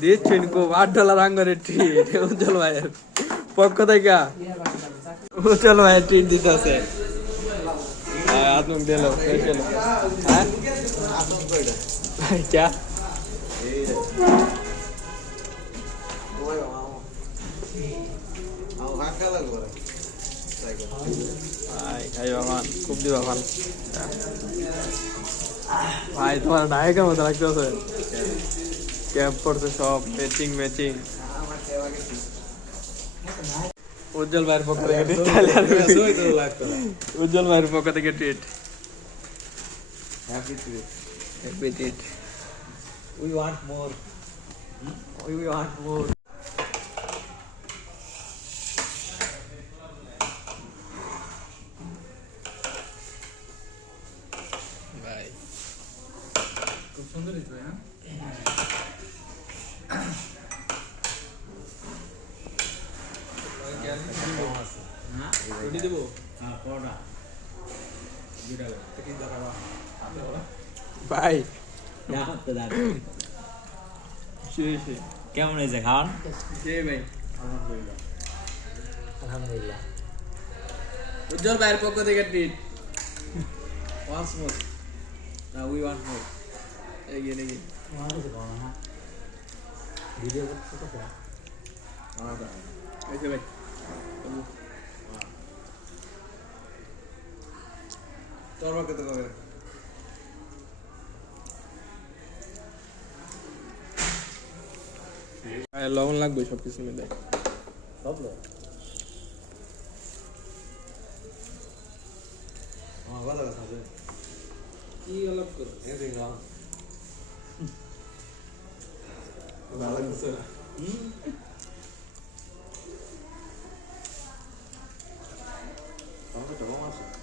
দিচ্ছেন খুব $8 আঙ্গরের ট্রিট উজ্জ্বল ভাইয়ের পক্ষ থেকে উজ্জ্বল ভাইয়ের ট্রিট দিতেছে আতঙ্ক দিল হ্যাঁ क्या খুব দিবা ভাল ভাই তোমার নায়কের মতো লাগতেছে ক্যাপ করছে সব ম্যাচিং উজ্জ্বল ভাইয়ের পক্ষ থেকে উজ্জ্বল ভাইয়ের পক্ষ থেকে treat happy treat We want more. We want more. Bye. খুব সুন্দর হয়েছে ভাই, হ্যাঁ? রুটি দেবো? হ্যাঁ, পরোটা। Bye. কেমন হয়েছে খাওয়ান? আলহামদুলিল্লাহ উজ্জ্বল ভাইয়ের পক্ষ থেকে treat once more now we want more again video করতে তো ওকে ভাই তোর পক্ষ থেকে হবে লবণ লাগবে সবকিছু মিলে সব লোক আমার কথা কথা কি অলপ করো এদিকে নাও ভালো লাগছে না তোমাকে তো কম আছে